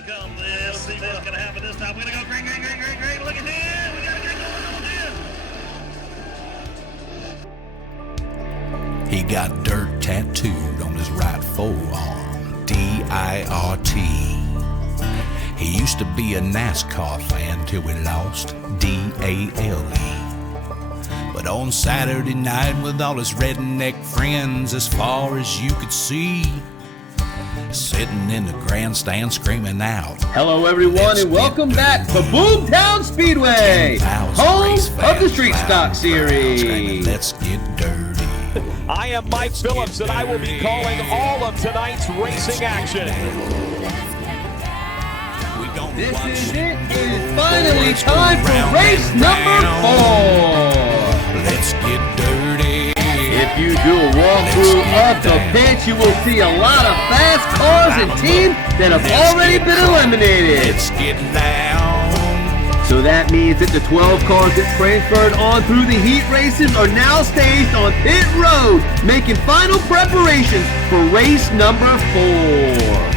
they come. Let's see what's going to happen this time. We're going to go green. Look at here. We got a green going on here. He got dirt tattooed on his right forearm, D-I-R-T. He used to be a NASCAR fan till we lost, D-A-L-E. But on Saturday night with all his redneck friends as far as you could see, sitting in the grandstand screaming out, hello everyone and welcome back to Boomtown Speedway, home of the Street Stock Series. Let's get dirty. I am Mike Phillips and I will be calling all of tonight's racing action. This is it. It is finally time for race number 4. Let's get dirty. If you do a walkthrough of the pits, you will see a lot of fast cars and teams that have already been eliminated. Let's get down. So that means that the 12 cars that transferred on through the heat races are now staged on pit road, making final preparations for race number 4.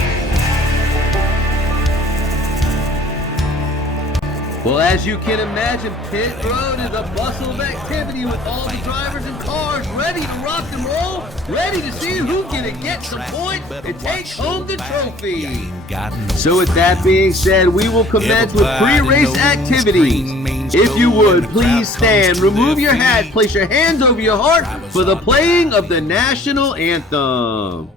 Well, as you can imagine, pit road is a bustle of activity with all the drivers and cars ready to rock and roll, ready to see who's going to get some points and take home the trophy. So with that being said, we will commence with pre-race activities. If you would, please stand, remove your hat, place your hands over your heart for the playing of the national anthem.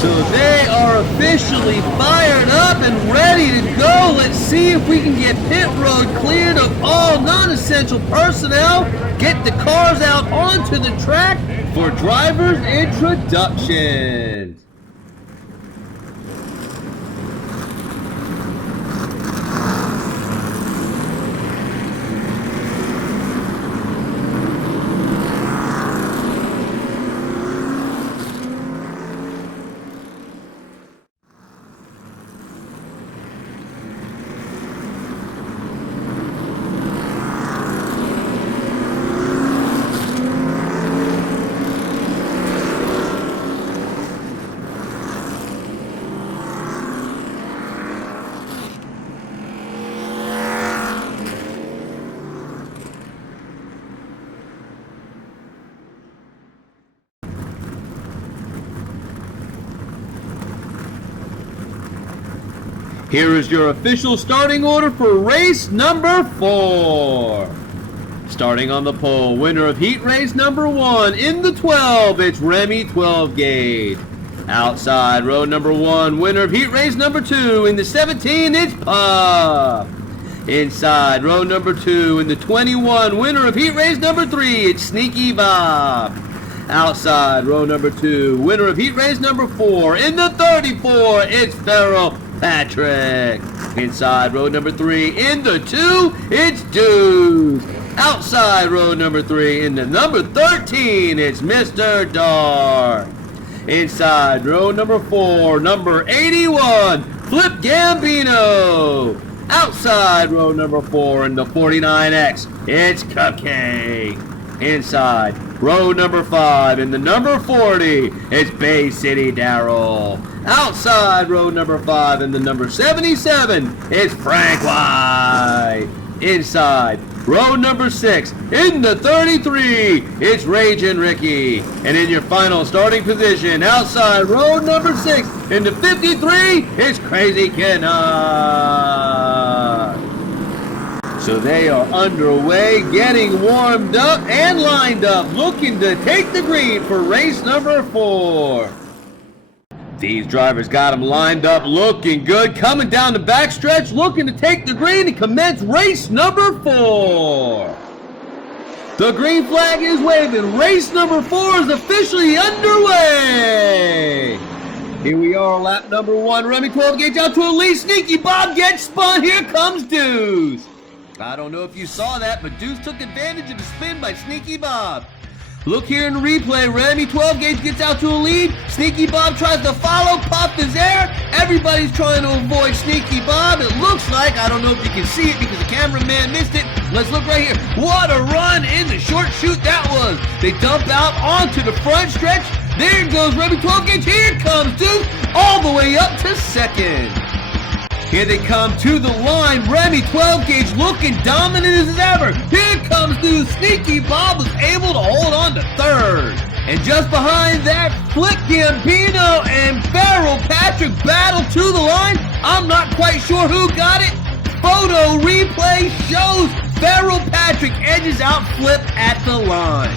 So they are officially fired up and ready to go. Let's see if we can get pit road cleared of all non-essential personnel. Get the cars out onto the track for drivers' introductions. Here is your official starting order for race number 4. Starting on the pole, winner of heat race number 1 in the 12, it's Remy 12 gauge. Outside row number 1, winner of heat race number 2 in the 17, it's Puff. Inside row number 2 in the 21, winner of heat race number 3, it's Sneaky Bob. Outside row number 2, winner of heat race number 4 in the 34, it's Feral Patrick. Inside row number 3 in the 2, it's Dudes. Outside row number 3 in the number 13, it's Mr. Dar. Inside row number 4, number 81, Flip Gambino. Outside row number 4 in the 49X, it's Cupcake. Inside row number 5 in the number 40, it's Bay City Darrell. Outside row number 5 in the number 77, it's Frank White. Inside row number 6 in the 33, it's Ragin' Ricky. And in your final starting position, outside row number 6 in the 53, it's Crazy Kennard. So they are underway, getting warmed up and lined up, looking to take the green for race number 4. These drivers got them lined up, looking good, coming down the backstretch, looking to take the green and commence race number 4. The green flag is waving. Race number 4 is officially underway. Here we are, lap number 1. Remy 12 gauge out to a lead. Sneaky Bob gets spun. Here comes Deuce. I don't know if you saw that, but Deuce took advantage of the spin by Sneaky Bob. Look here in the replay. Remy 12 gauge gets out to a lead. Sneaky Bob tries to follow. Puff is there. Everybody's trying to avoid Sneaky Bob. It looks like, I don't know if you can see it because the cameraman missed it. Let's look right here. What a run in the short chute that was. They dump out onto the front stretch. There goes Remy 12 gauge. Here comes Deuce all the way up to second. Here they come to the line. Remy 12 gauge looking dominant as ever. Here comes Deuce. Sneaky Bob was able to hold on to third. And just behind that, Flip Gambino and Farrell Patrick battle to the line. I'm not quite sure who got it. Photo replay shows Farrell Patrick edges out Flip at the line.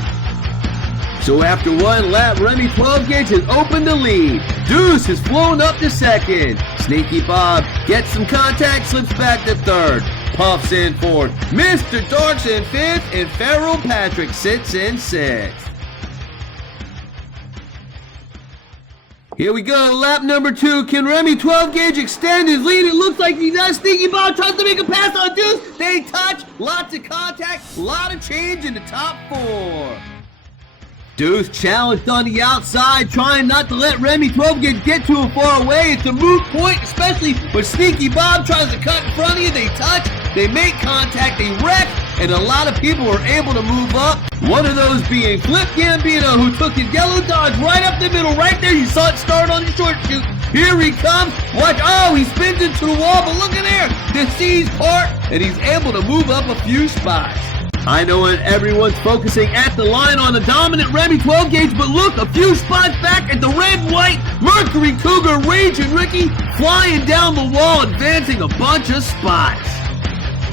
So after one lap, Remy 12 gauge has opened the lead. Deuce has flown up to second. Sneaky Bob gets some contact, slips back to third. Puffs in fourth. Mr. Dark's in fifth, and Farrell Patrick sits in sixth. Here we go, lap number 2. Can Remy 12 gauge extend his lead? It looks like he does. Sneaky Bob tries to make a pass on Deuce. They touch, lots of contact, a lot of change in the top 4. Deuce challenged on the outside, trying not to let Remy 12 gauge get too far away. It's a moot point, especially when Sneaky Bob tries to cut in front of you. They touch, they make contact, they wreck, and a lot of people were able to move up. One of those being Flip Gambino, who took his yellow Dodge right up the middle, right there. You saw it start on the short chute. Here he comes. Watch, oh, he spins into the wall, but look at there. The C's part, and he's able to move up a few spots. I know everyone's focusing at the line on the dominant Remy 12 gauge, but look, a few spots back at the red-white Mercury Cougar Raging Ricky flying down the wall, advancing a bunch of spots.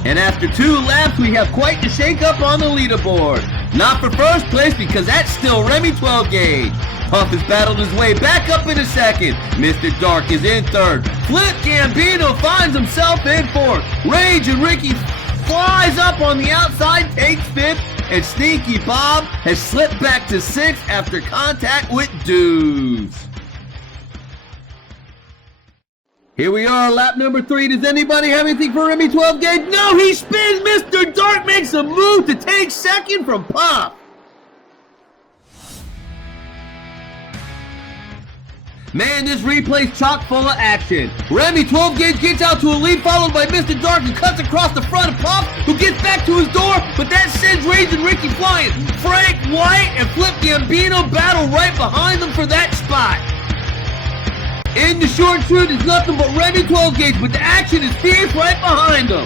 And after 2 laps, we have quite the shake-up on the leaderboard. Not for first place because that's still Remy 12 gauge. Puff has battled his way back up into second. Mr. Dark is in third. Flip Gambino finds himself in fourth. Raging Ricky flies up on the outside, takes fifth, and Sneaky Bob has slipped back to sixth after contact with Deuce. Here we are, lap number 3. Does anybody have anything for Remy 12 gauge? No, he spins. Mr. Dark makes a move to take second from Puff. Man, this replay's chock full of action. Remy 12 gauge gets out to a lead, followed by Mr. Dark, who cuts across the front of Puff, who gets back to his door, but that sends Raging Ricky flying. Frank White and Flip Gambino battle right behind them for that spot. In the short chute is nothing but Remy 12 gauge, but the action is fierce right behind them.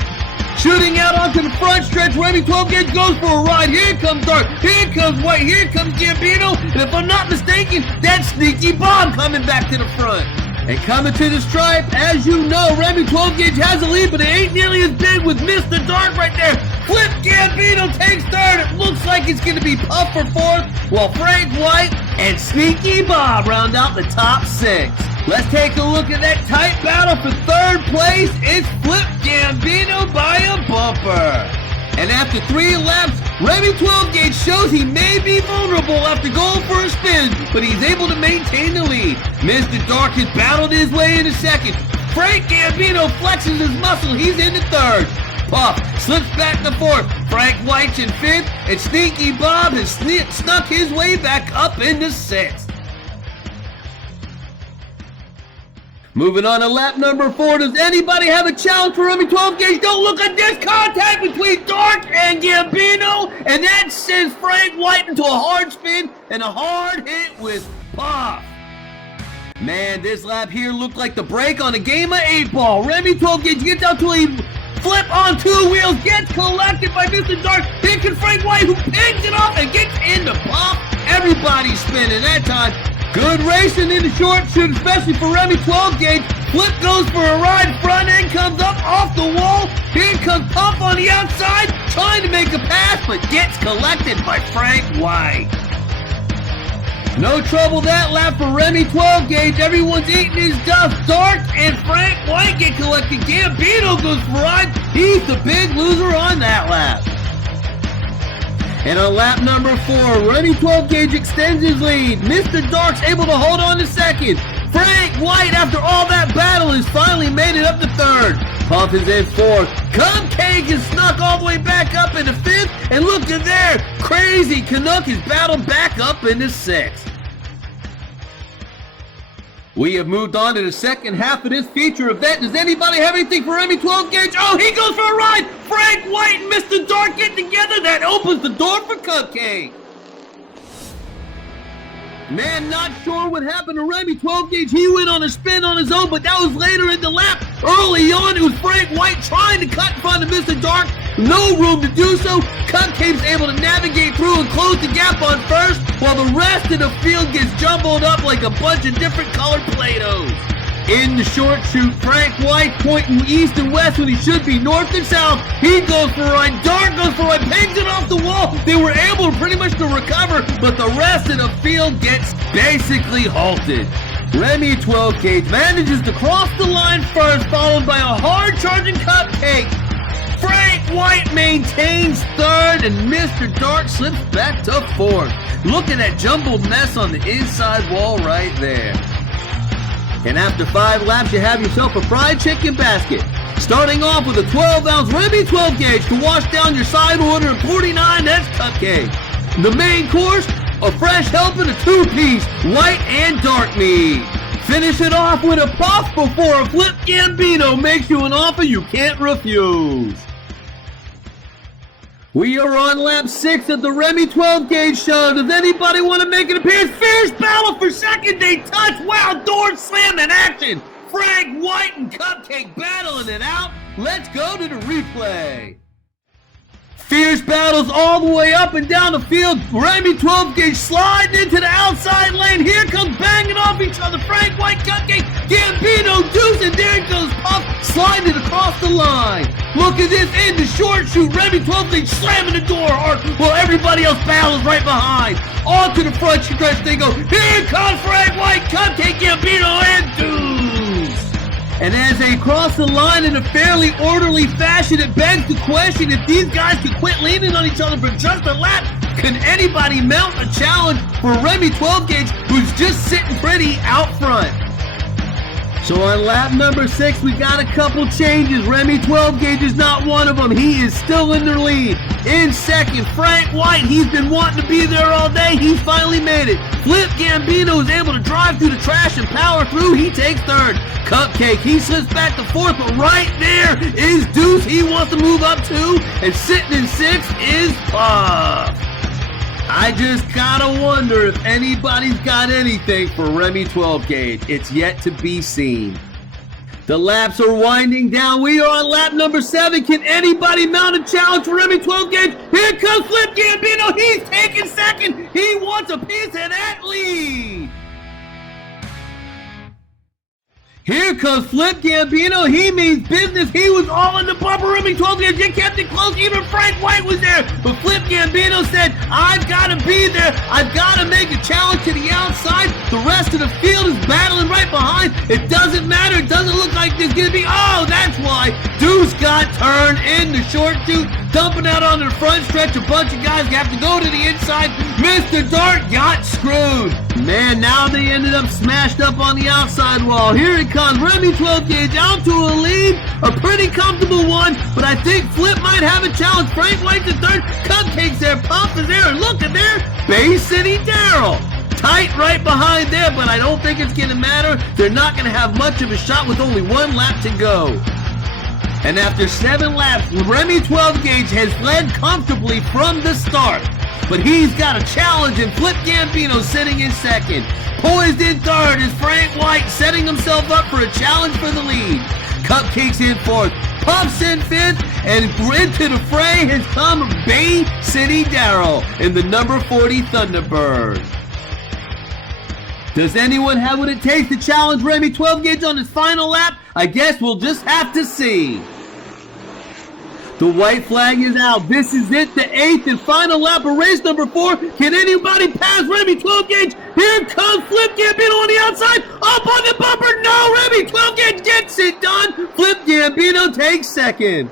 Shooting out onto the front stretch, Remy 12 gauge goes for a ride. Here comes Dark, here comes White, here comes Gambino, and if I'm not mistaken, that's Sneaky Bob coming back to the front. And coming to the stripe, as you know, Remy 12 gauge has a lead, but it ain't nearly as big with Mr. Dark right there. Flip Gambino takes third. It looks like it's going to be Puff for fourth, while Frank White and Sneaky Bob round out the top 6. Let's take a look at that tight battle for third place. It's Flip Gambino by a bumper. And after 3 laps, Remy 12 gauge shows he may be vulnerable after going for a spin, but he's able to maintain the lead. Mr. Dark has battled his way into second. Frank Gambino flexes his muscle. He's into third. Puff slips back to fourth. Frank White's in fifth, and Sneaky Bob has snuck his way back up into sixth. Moving on to lap number 4. Does anybody have a challenge for Remy 12 gauge? Don't look at this contact between Dark and Gambino, and that sends Frank White into a hard spin and a hard hit with Puff. Man, this lap here looked like the break on a game of 8-ball. Remy 12 gauge gets out to a flip on 2 wheels, gets collected by Mr. Dark, picking Frank White, who picks it off and gets into Puff. Everybody's spinning that time. Good racing in the short chute, especially for Remy 12 gauge. Flip goes for a ride, front end comes up off the wall. Here comes Puff on the outside, trying to make a pass, but gets collected by Frank White. No trouble that lap for Remy 12 gauge. Everyone's eating his dust. Dark and Frank White get collected. Gambino goes for a ride. He's the big loser on that lap. And on lap number 4, Remy 12 gauge extends his lead. Mr. Dark's able to hold on to second. Frank White, after all that battle, has finally made it up to third. Puff is in fourth. Cupcake is snuck all the way back up into fifth. And look at there, Crazy Canuck is battled back up into sixth. We have moved on to the second half of this feature event. Does anybody have anything for Remy 12 gauge? Oh, he goes for a ride. Frank White and Mr. Dark get together. That opens the door for Cupcake. Man, not sure what happened to Remy 12 gauge. He went on a spin on his own, but that was later in the lap. Early on, it was Frank White trying to cut in front of Mr. Dark. No room to do so. Cupcake's able to navigate through and close the gap on first, while the rest of the field gets jumbled up like a bunch of different colored Play-Dohs. In the short shoot, Frank White pointing east and west when he should be north and south. He goes for a ride. Dark goes for a ride. Bangs it off the wall. They were able pretty much to recover, but the rest of the field gets basically halted. Remy 12 gauge manages to cross the line first, followed by a hard-charging Cupcake. Frank White maintains third, and Mr. Dark slips back to fourth. Look at that jumbled mess on the inside wall right there. And after 5 laps, you have yourself a fried chicken basket. Starting off with a 12-ounce Remy 12 gauge to wash down your side order, and 49, that's Cupcake. The main course, a fresh helping of 2-piece white and dark meat. Finish it off with a puff before a Flip Gambino makes you an offer you can't refuse. We are on lap 6 of the Remy 12 gauge show. Does anybody want to make an appearance? Fierce battle for second. They touch. Wow, door slam in action. Frank White and Cupcake battling it out. Let's go to the replay. Fierce battles all the way up and down the field. Remy 12 gauge sliding into the outside lane. Here comes banging off each other. Frank White, Cupcake, Gambino, Deuce, and there goes Puff sliding it across the line. Look at this in the short shoot. Remy 12 gauge slamming the door hard while everybody else battles right behind. On to the front stretch they go. Here comes Frank White, Cupcake, Gambino, and Deuce. And as they cross the line in a fairly orderly fashion, it begs the question, if these guys could quit leaning on each other for just a lap, can anybody mount a challenge for Remy 12 gauge, who's just sitting pretty out front? So on lap number 6, we got a couple changes. Remy 12 gauge is not one of them. He is still in their lead. In second, Frank White. He's been wanting to be there all day. He's finally made it. Flip Gambino is able to drive through the trash and power through. He takes third. Cupcake, he slips back to fourth, but right there is Deuce. He wants to move up too. And sitting in 6th is Puff. I just gotta wonder if anybody's got anything for Remy 12 gauge. It's yet to be seen. The laps are winding down. We are on lap number 7. Can anybody mount a challenge for Remy 12 gauge? Here comes Flip Gambino. He's taking second. He wants a piece of that lead. Here comes Flip Gambino. He means business. He was all in the bumper. Remy 12 gauge. They kept it close. Even Frank White was there. But Flip Gambino said, I've got to be there. I've got to make a challenge to the outside. The rest of the field is battling right behind. It doesn't matter. It doesn't look like there's going to be. Oh, that's why Deuce got turned in the short shoot. Dumping out on the front stretch. A bunch of guys have to go to the inside. Mr. Dart got screwed. Man, now they ended up smashed up on the outside wall. Here it comes. Remy 12 gauge out to a lead. A pretty comfortable one, but I think Flip might have a challenge. Frank White's in third. Cupcake's there. Puff is there. And look at there. Bay City Darrell. Tight right behind there, but I don't think it's going to matter. They're not going to have much of a shot with only 1 lap to go. And after 7 laps, Remy 12 gauge has led comfortably from the start. But he's got a challenge, and Flip Gambino sitting in second. Poised in third is Frank White, setting himself up for a challenge for the lead. Cupcake's in fourth, Puff's in fifth, and into the fray has come Bay City Darrell in the number 40 Thunderbird. Does anyone have what it takes to challenge Remy 12 gauge on his final lap? I guess we'll just have to see. The white flag is out. This is it, the 8th and final lap of race number 4. Can anybody pass Remy 12 gauge? Here comes Flip Gambino on the outside. Up on the bumper. No, Remy 12 gauge gets it done. Flip Gambino takes second.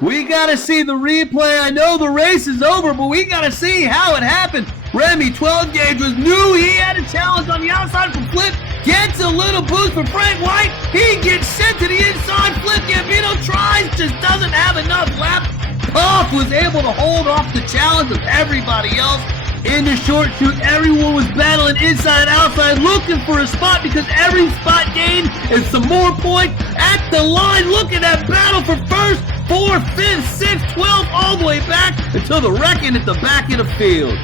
We gotta see the replay. I know the race is over, but we gotta see how it happened. Remy 12 gauge knew he had a challenge on the outside from Flip. Gets a little boost for Frank White. He gets sent to the inside. Flip Gambino tries, just doesn't have enough laps. Puff was able to hold off the challenge of everybody else. In the short shoot, everyone was battling inside outside, looking for a spot because every spot gained is some more points. At the line, look at that battle for first, 4th, 5th, 6th, 12th, all the way back until the wrecking at the back of the field.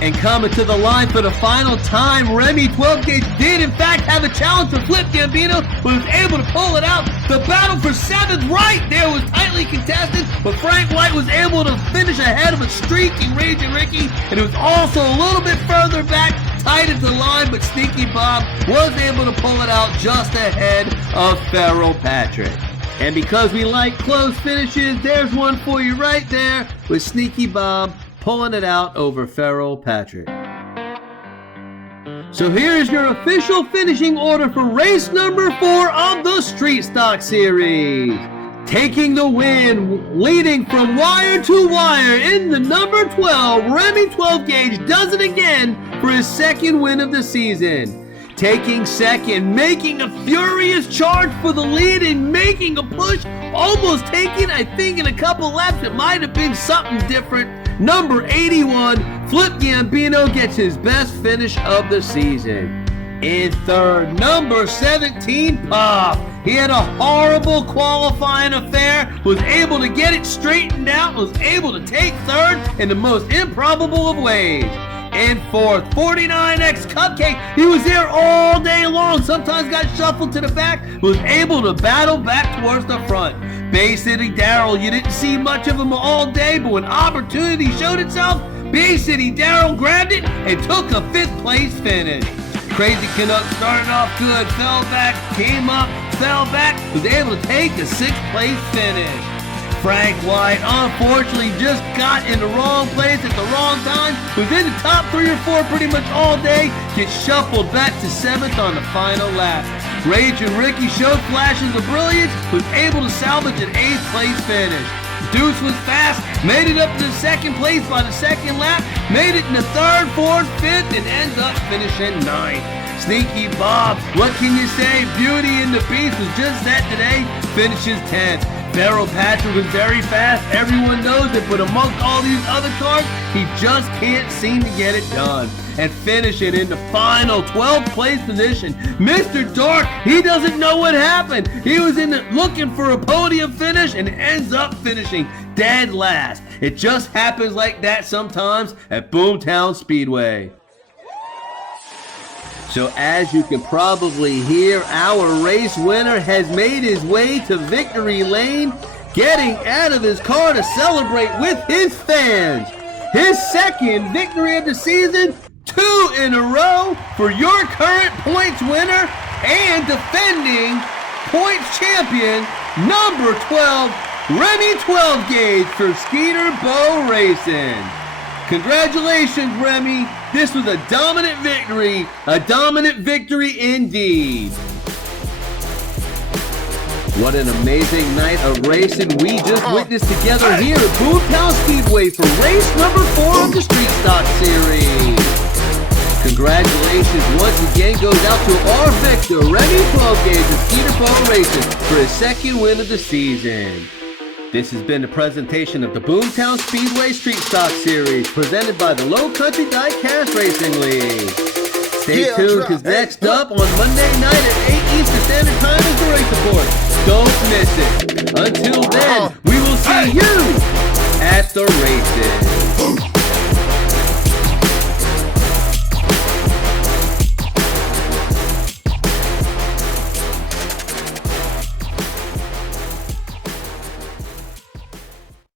And coming to the line for the final time, Remy 12 gauge did in fact have a challenge for Flip Gambino, but was able to pull it out. The battle for 7th right there was tightly contested, but Frank White was able to finish ahead of a streaking Raging Ricky, and it was also a little bit further back, tight at the line, but Sneaky Bob was able to pull it out just ahead of Feral Patrick. And because we like close finishes, there's one for you right there with Sneaky Bob pulling it out over Feral Patrick. So here's your official finishing order for race number 4 of the Street Stock Series. Taking the win, leading from wire to wire in the number 12, Remy 12 gauge does it again for his 2nd win of the season. Taking second, making a furious charge for the lead and making a push, almost taking, I think in a couple laps, it might have been something different. Number 81, Flip Gambino gets his best finish of the season. In 3rd, number 17, Puff. He had a horrible qualifying affair, was able to get it straightened out, was able to take 3rd in the most improbable of ways. In 4th, 49X Cupcake. He was there all day long, sometimes got shuffled to the back, was able to battle back towards the front. Bay City Darrell, you didn't see much of him all day, but when opportunity showed itself, Bay City Darrell grabbed it and took a 5th place finish. Crazy Canuck started off good, fell back, came up, fell back, was able to take a 6th place finish. Frank White, unfortunately, just got in the wrong place at the wrong time, was in the top 3 or 4 pretty much all day, gets shuffled back to 7th on the final lap. Raging Ricky showed flashes of brilliance, was able to salvage an 8th place finish. Deuce was fast, made it up to the 2nd place by the 2nd lap, made it in the 3rd, 4th, 5th, and ends up finishing 9th. Sneaky Bob, what can you say? Beauty and the Beast was just that today, finishes 10th. Feral Patrick was very fast, everyone knows it, but amongst all these other cars, he just can't seem to get it done. And finish it in the final 12th place position. Mr. Dark, he doesn't know what happened. He was looking for a podium finish and ends up finishing dead last. It just happens like that sometimes at Boomtown Speedway. So as you can probably hear, our race winner has made his way to victory lane, getting out of his car to celebrate with his fans. His 2nd victory of the season, 2 in a row for your current points winner and defending points champion, number 12, Remy 12 gauge for Skeeter Bow Racing. Congratulations, Remy. This was a dominant victory indeed. What an amazing night of racing we just witnessed together here at Boomtown Speedway for race number 4 of the Street Stock Series. Congratulations once again goes out to our victor, Remy 12 gauge of Skeeter Bow Racing for his 2nd win of the season. This has been a presentation of the Boomtown Speedway Street Stock Series, presented by the Low Country Diecast Racing League. Stay tuned, because next up on Monday night at 8 Eastern Standard Time is the race report. Don't miss it. Until then, we will see you at the races.